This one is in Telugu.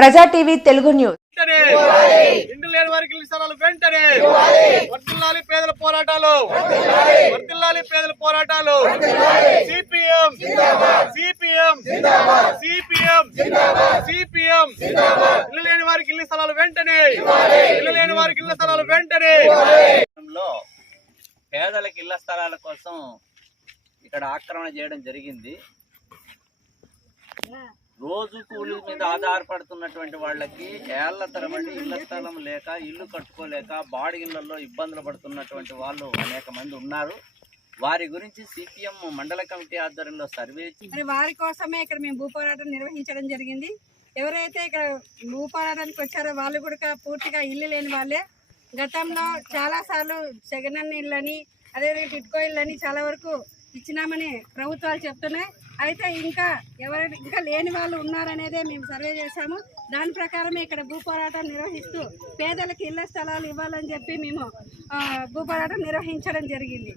ప్రజా టీవీ తెలుగు న్యూస్. ఇండ్లు లేని వారికి ఇళ్ల స్థలాలు వెంటనే వర్ధిల్లాలి పేదల పోరాటాలు, వర్ధిల్లాలి పేదల పోరాటాలు. సిపిఎం సిపిఎం సిపిఎం సిపిఎం ఇల్లు లేని వారికి ఇళ్ల స్థలాలు వెంటనే, ఇల్లు లేని వారికి ఇళ్ల స్థలాలు వెంటనే. పేదలకు ఇళ్ల స్థలాల కోసం ఇక్కడ ఆక్రమణ చేయడం జరిగింది. రోజు కూలీ మీద ఆధారపడుతున్నటువంటి వాళ్ళకి ఏళ్ల తరబడి ఇళ్ల స్థలం లేక, ఇల్లు కట్టుకోలేక, బాడిగిళ్లలో ఇబ్బందులు పడుతున్నటువంటి వాళ్ళు అనేక మంది ఉన్నారు. వారి గురించి సిపిఎం మండల కమిటీ ఆధ్వర్యంలో సర్వే మరి వారి కోసమే ఇక్కడ మేము భూపోరాటం నిర్వహించడం జరిగింది. ఎవరైతే ఇక్కడ భూపోరాటానికి వచ్చారో వాళ్ళు కూడా పూర్తిగా ఇల్లు లేని వాళ్ళే. గతంలో చాలాసార్లు జగనన్న ఇళ్ళని, అదేవిధంగా టిట్కో ఇళ్ళని చాలా వరకు ఇచ్చినామని ప్రభుత్వాలు చెప్తున్నాయి. అయితే ఇంకా లేని వాళ్ళు ఉన్నారనేదే మేము సర్వే చేశాము. దాని ప్రకారమే ఇక్కడ భూపోరాటం నిర్వహిస్తూ పేదలకు ఇళ్ల స్థలాలు ఇవ్వాలని చెప్పి మేము భూపోరాటం నిర్వహించడం జరిగింది.